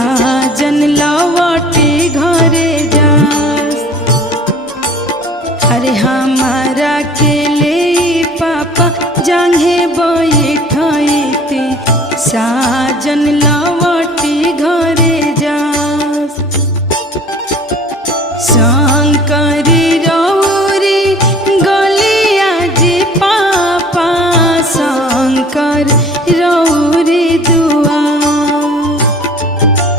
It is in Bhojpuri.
साजन लौटे घरे जास। अरे हमारा के ले पापा जांघे बैठते साजन लौ